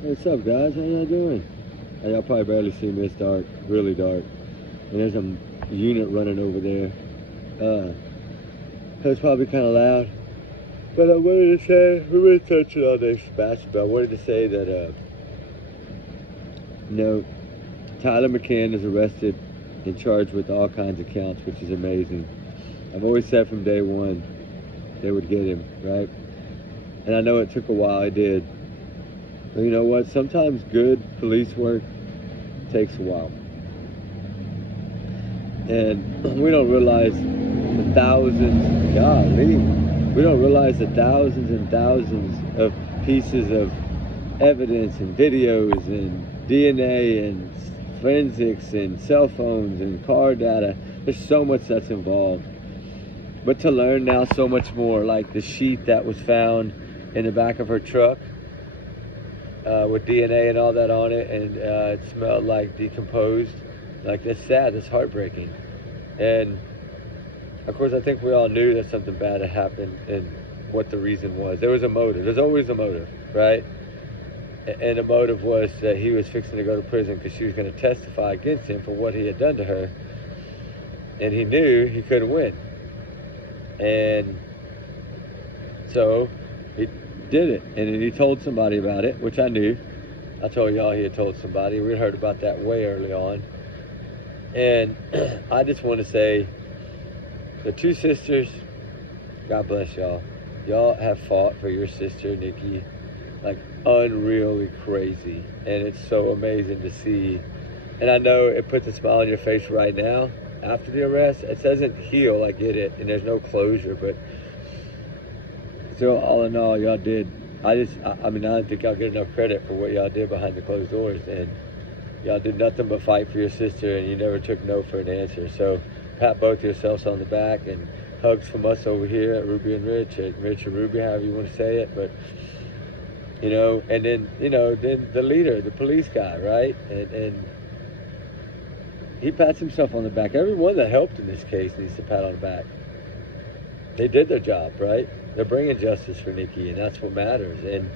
What's up, guys? How y'all doing? Y'all probably barely see me. It's dark, really dark. And there's a unit running over there. So it's probably kind of loud. But I wanted to say, we've been touching all day basketball. I wanted to say that, Tyler McCain is arrested and charged with all kinds of counts, which is amazing. I've always said from day one they would get him, right? And I know it took a while, it did. But you know what? Sometimes good police work takes a while. And we don't realize the thousands, we don't realize the thousands and thousands of pieces of evidence and videos and DNA and forensics and cell phones and car data. There's so much that's involved. But to learn now so much more, like the sheet that was found in the back of her truck with DNA and all that on it, and it smelled like decomposed. Like, that's sad, that's heartbreaking. And of course, I think we all knew that something bad had happened and what the reason was. There was a motive. There's always a motive, right? And the motive was that he was fixing to go to prison because she was going to testify against him for what he had done to her. And he knew he couldn't win. And so he did it. And then he told somebody about it, which I knew. I told y'all he had told somebody. We heard about that way early on. And I just want to say, the two sisters, God bless y'all. Y'all have fought for your sister, Nikki, like unreally crazy. And it's so amazing to see. And I know it puts a smile on your face right now after the arrest. It doesn't heal, I get it, and there's no closure, but still, all in all, y'all did. I don't think y'all get enough credit for what y'all did behind the closed doors. And y'all did nothing but fight for your sister, and you never took no for an answer. So pat both yourselves on the back, and hugs from us over here at Ruby and Rich, at Rich and Ruby, however you want to say it. But and then then the leader, the police guy, right? And he pats himself on the back. Everyone that helped in this case needs to pat on the back. They did their job, right? They're bringing justice for Nikki, and that's what matters. And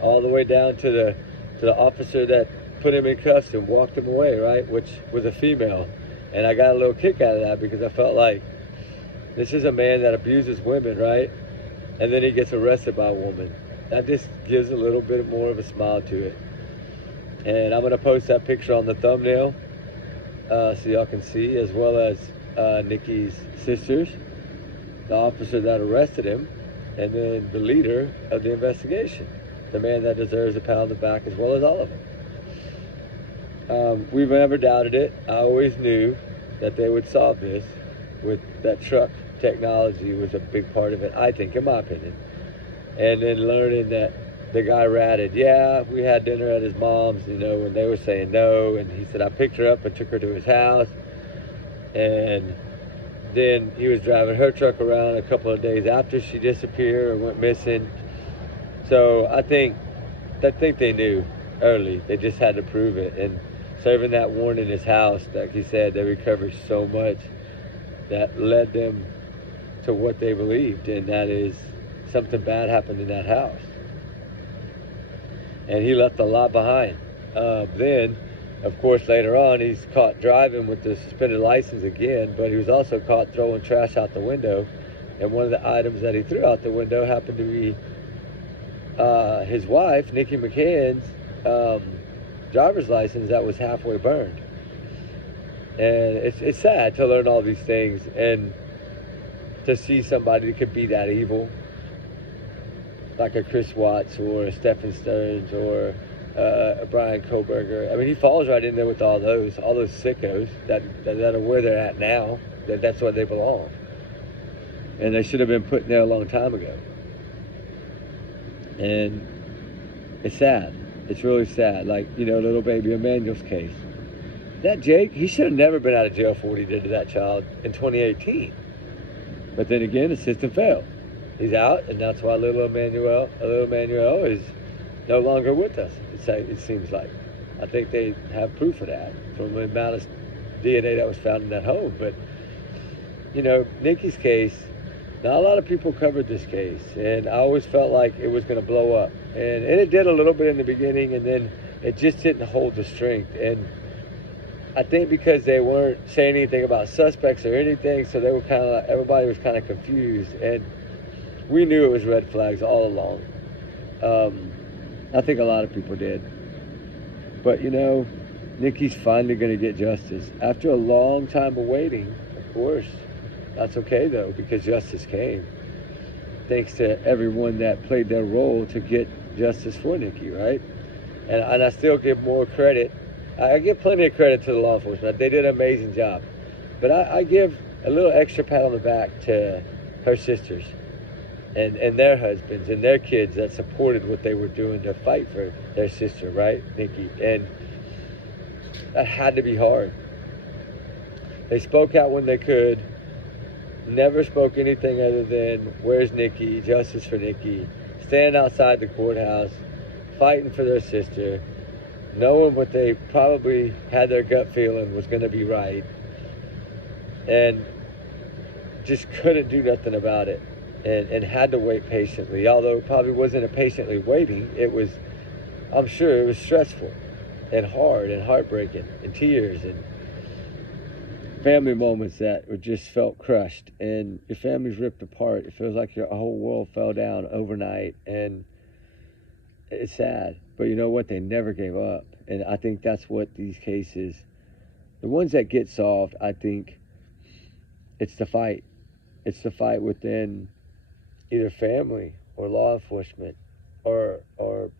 all the way down to the officer that put him in cuffs and walked him away, right? Which was a female. And I got a little kick out of that because I felt like this is a man that abuses women, right? And then he gets arrested by a woman. That just gives a little bit more of a smile to it. And I'm going to post that picture on the thumbnail so y'all can see, as well as Nikki's sisters, the officer that arrested him, and then the leader of the investigation, the man that deserves a pat on the back, as well as all of them. We've never doubted it. I always knew that they would solve this. With that truck technology was a big part of it, I think, in my opinion. And then learning that the guy ratted, yeah, we had dinner at his mom's, when they were saying no, and he said I picked her up and took her to his house, and then he was driving her truck around a couple of days after she disappeared or went missing. So I think they knew early. They just had to prove it. And serving that warrant in his house, like he said, they recovered so much that led them to what they believed, and that is something bad happened in that house. And he left a lot behind. Then, of course, later on, he's caught driving with the suspended license again, but he was also caught throwing trash out the window. And one of the items that he threw out the window happened to be his wife, Nikki McCain's driver's license that was halfway burned. And it's sad to learn all these things and to see somebody that could be that evil, like a Chris Watts or a Stephen Stearns or a Brian Koberger. I mean, he falls right in there with all those sickos that are where they're at now. That's where they belong. And they should have been put in there a long time ago. And it's sad. It's really sad. Like, little baby Emmanuel's case. That Jake, he should have never been out of jail for what he did to that child in 2018. But then again, the system failed. He's out, and that's why little Emmanuel is no longer with us, it seems like. I think they have proof of that from the amount of DNA that was found in that home. But, Nikki's case, not a lot of people covered this case, and I always felt like it was going to blow up. And it did a little bit in the beginning, and then it just didn't hold the strength. And I think because they weren't saying anything about suspects or anything, so they were kind of like, everybody was kind of confused, and we knew it was red flags all along. I think a lot of people did. But Nikki's finally going to get justice after a long time of waiting. Of course, that's okay though, because justice came. Thanks to everyone that played their role to get justice for Nikki, right? And I still give more credit. I give plenty of credit to the law enforcement. They did an amazing job. But I give a little extra pat on the back to her sisters and their husbands and their kids that supported what they were doing to fight for their sister, right, Nikki? And that had to be hard. They spoke out when they could, never spoke anything other than, where's Nikki, justice for Nikki, standing outside the courthouse, fighting for their sister, knowing what they probably had their gut feeling was going to be right, and just couldn't do nothing about it, and had to wait patiently. Although it probably wasn't a patiently waiting, it was, I'm sure it was stressful and hard and heartbreaking and tears and family moments that were just felt crushed, and your family's ripped apart. It feels like your whole world fell down overnight, and it's sad. But you know what? They never gave up. And I think that's what these cases, the ones that get solved, I think it's the fight. It's the fight within either family or law enforcement or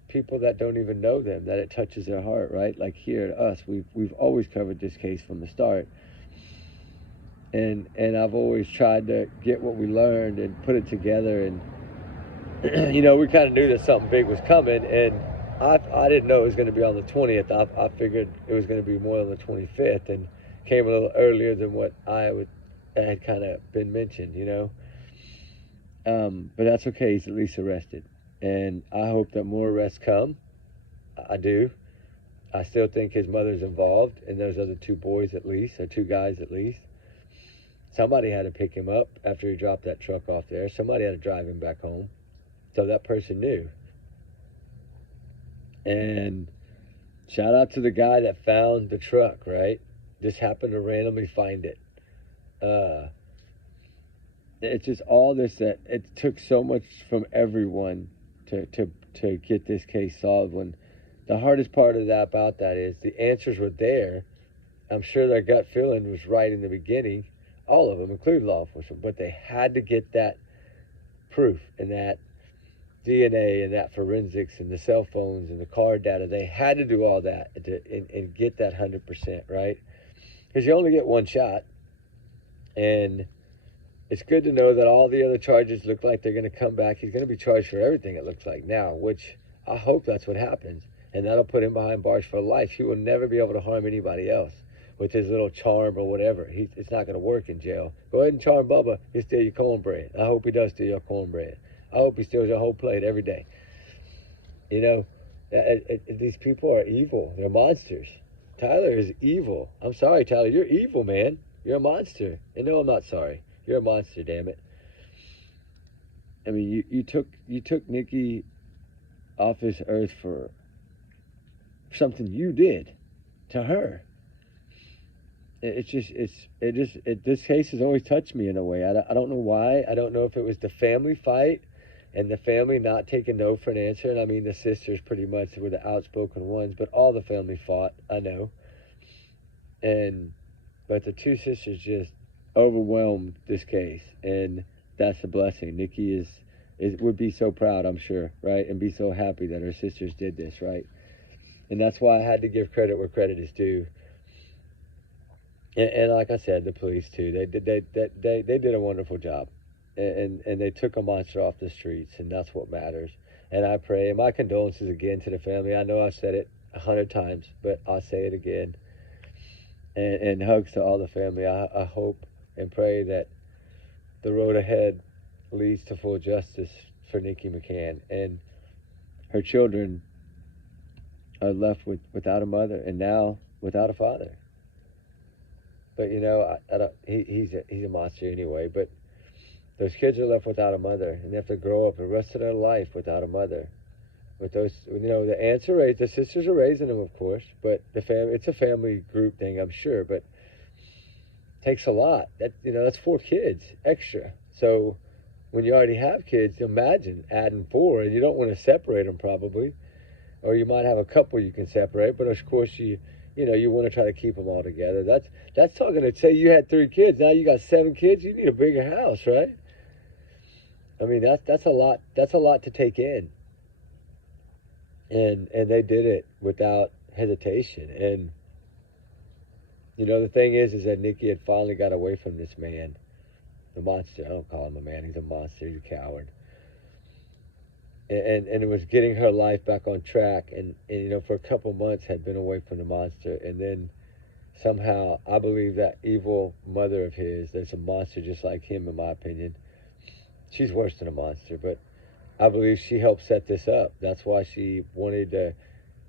people that don't even know them, that it touches their heart, right? Like here at us, we've always covered this case from the start. And I've always tried to get what we learned and put it together. And we kind of knew that something big was coming, and I didn't know it was going to be on the 20th. I figured it was going to be more on the 25th, and came a little earlier than what I had kind of been mentioned, But that's okay. He's at least arrested, and I hope that more arrests come. I do. I still think his mother's involved, and those other two boys at least, or two guys at least. Somebody had to pick him up after he dropped that truck off there. Somebody had to drive him back home. So that person knew. And shout out to the guy that found the truck, right? Just happened to randomly find it. It's just all this, that it took so much from everyone to get this case solved. When the hardest part of that about that is the answers were there. I'm sure their gut feeling was right in the beginning. All of them, including law enforcement, but they had to get that proof and that DNA and that forensics and the cell phones and the car data. They had to do all that and get that 100%, right? Because you only get one shot. And it's good to know that all the other charges look like they're going to come back. He's going to be charged for everything, it looks like now, which I hope that's what happens. And that'll put him behind bars for life. He will never be able to harm anybody else with his little charm or whatever. It's not going to work in jail. Go ahead and charm Bubba. He'll steal your cornbread. I hope he does steal your cornbread. I hope he steals your whole plate every day. These people are evil. They're monsters. Tyler is evil. I'm sorry, Tyler. You're evil, man. You're a monster. And no, I'm not sorry. You're a monster, damn it. I mean, you took Nikki off this earth for something you did to her. This case has always touched me in a way. I don't know why. I don't know if it was the family fight and the family not taking no for an answer. And I mean, the sisters pretty much were the outspoken ones, but all the family fought, I know. But the two sisters just overwhelmed this case, and that's a blessing. Nikki would be so proud, I'm sure, right? And be so happy that her sisters did this, right? And that's why I had to give credit where credit is due. And like I said, the police too. They did a wonderful job, and they took a monster off the streets, and that's what matters. And I pray, and my condolences again to the family. I know I've said it 100 times, but I'll say it again. And hugs to all the family. I hope and pray that the road ahead leads to full justice for Nikki McCain, and her children are left without a mother, and now without a father. But he's a monster anyway. But those kids are left without a mother, and they have to grow up the rest of their life without a mother. with those, the aunts are raised, the sisters are raising them, of course, but it's a family group thing, I'm sure, but it takes a lot. That's 4 kids extra. So when you already have kids, imagine adding 4, and you don't want to separate them probably, or you might have a couple you can separate, but of course you want to try to keep them all together. That's talking to, say you had 3 kids, now you got 7 kids, you need a bigger house, right? I mean, that's a lot. That's a lot to take in. And they did it without hesitation. And the thing is that Nikki had finally got away from this man, the monster. I don't call him a man. He's a monster. He's a coward. And it was getting her life back on track. And for a couple months had been away from the monster. And then somehow, I believe that evil mother of his, that's a monster just like him, in my opinion. She's worse than a monster, but I believe she helped set this up. That's why she wanted to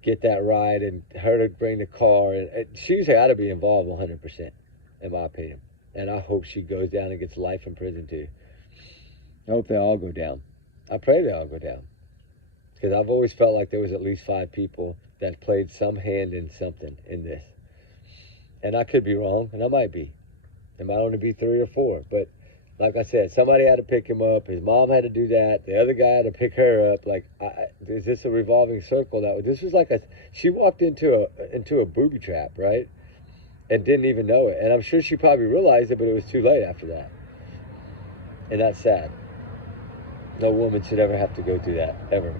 get that ride and her to bring the car. And she's got to be involved 100%, in my opinion. And I hope she goes down and gets life in prison too. I hope they all go down. I pray they all go down. Because I've always felt like there was at least 5 people that played some hand in something in this. And I could be wrong, and I might be. It might only be 3 or 4, but like I said, somebody had to pick him up. His mom had to do that. The other guy had to pick her up. Like, is this a revolving circle? This was like she walked into a booby trap, right? And didn't even know it. And I'm sure she probably realized it, but it was too late after that. And that's sad. No woman should ever have to go through that, ever.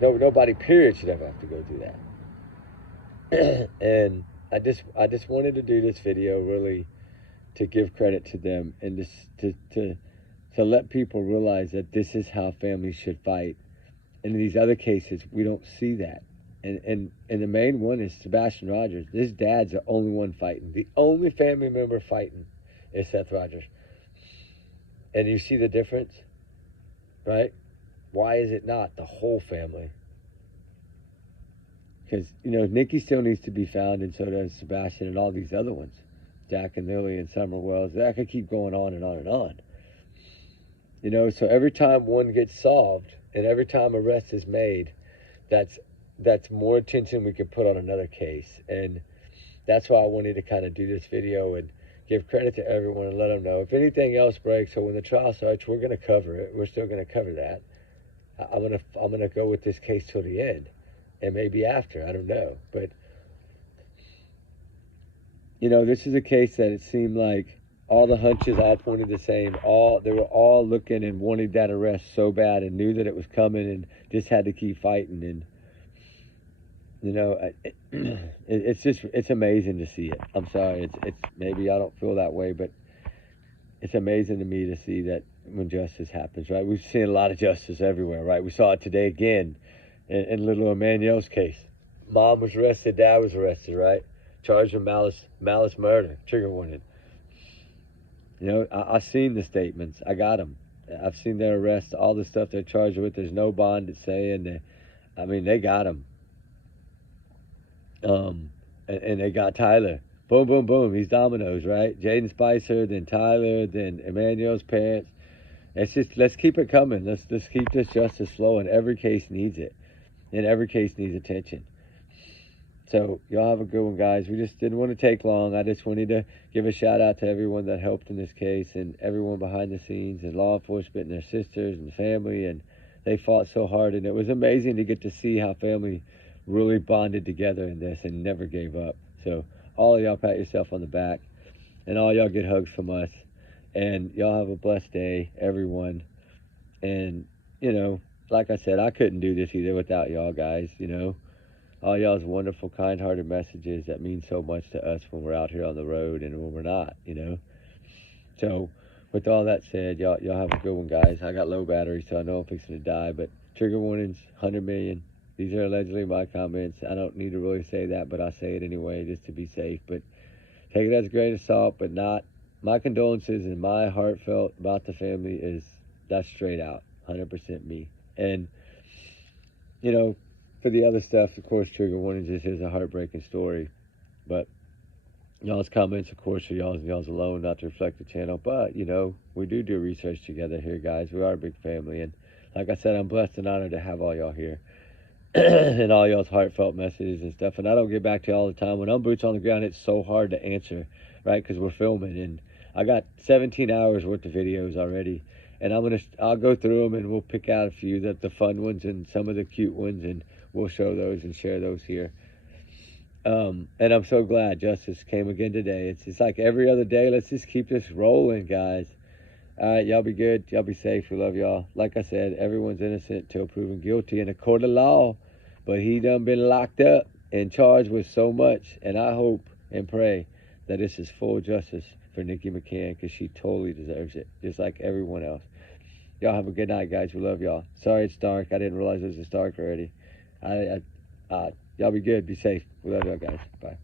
Nobody, period, should ever have to go through that. And I just wanted to do this video really to give credit to them, and just to let people realize that this is how families should fight. And in these other cases, we don't see that. And the main one is Sebastian Rogers. His dad's the only one fighting. The only family member fighting is Seth Rogers. And you see the difference, right? Why is it not the whole family? Because, Nikki still needs to be found, and so does Sebastian and all these other ones. Jack and Lily and Summer Wells. That could keep going on and on and on. So every time one gets solved and every time arrest is made, that's more attention we can put on another case. And that's why I wanted to kind of do this video and give credit to everyone and let them know. If anything else breaks, so when the trial starts, we're going to cover it. We're still going to cover that. I'm gonna go with this case till the end, and maybe after. I don't know, but this is a case that it seemed like all the hunches all pointed the same. They were all looking and wanted that arrest so bad and knew that it was coming and just had to keep fighting. And it's amazing to see it. I'm sorry, it's maybe I don't feel that way, but it's amazing to me to see that when justice happens, right? We've seen a lot of justice everywhere, right? We saw it today again in little Emmanuel's case. Mom was arrested, dad was arrested, right? Charged with malice murder, trigger warning. I've seen the statements. I got them. I've seen their arrests, all the stuff they're charged with. There's no bond that's saying they got them. And they got Tyler. Boom, boom, boom. He's dominoes, right? Jaden Spicer, then Tyler, then Emmanuel's parents. Let's keep it coming. Let's keep this justice flowing. Every case needs it. And every case needs attention. So y'all have a good one, guys. We just didn't want to take long. I just wanted to give a shout out to everyone that helped in this case and everyone behind the scenes and law enforcement and their sisters and family. And they fought so hard. And it was amazing to get to see how family really bonded together in this and never gave up. So all of y'all pat yourself on the back. And all y'all get hugs from us. And y'all have a blessed day, everyone. And, like I said, I couldn't do this either without y'all guys, all y'all's wonderful, kind-hearted messages that mean so much to us when we're out here on the road and when we're not, So, with all that said, y'all have a good one, guys. I got low battery, so I know I'm fixing to die, but trigger warnings, 100 million. These are allegedly my comments. I don't need to really say that, but I say it anyway just to be safe. But take it as a grain of salt, but not. My condolences and my heartfelt about the family that's straight out, 100% me. And, for the other stuff, of course, trigger warnings, this is a heartbreaking story. But y'all's comments, of course, are y'all's alone, not to reflect the channel. But, we do research together here, guys. We are a big family. And like I said, I'm blessed and honored to have all y'all here. And all y'all's heartfelt messages and stuff. And I don't get back to you all the time. When I'm boots on the ground, it's so hard to answer, right? Because we're filming, and I got 17 hours worth of videos already. And I'll go through them, and we'll pick out a few, the fun ones and some of the cute ones, and we'll show those and share those here. And I'm so glad justice came again today. It's like every other day. Let's just keep this rolling, guys. All right, y'all be good. Y'all be safe. We love y'all. Like I said, everyone's innocent till proven guilty in a court of law. But he done been locked up and charged with so much. And I hope and pray that this is full justice for Nikki McCain, because she totally deserves it, just like everyone else. Y'all have a good night, guys. We love y'all. Sorry it's dark. I didn't realize it was dark already. Y'all be good. Be safe. We love y'all, guys. Bye.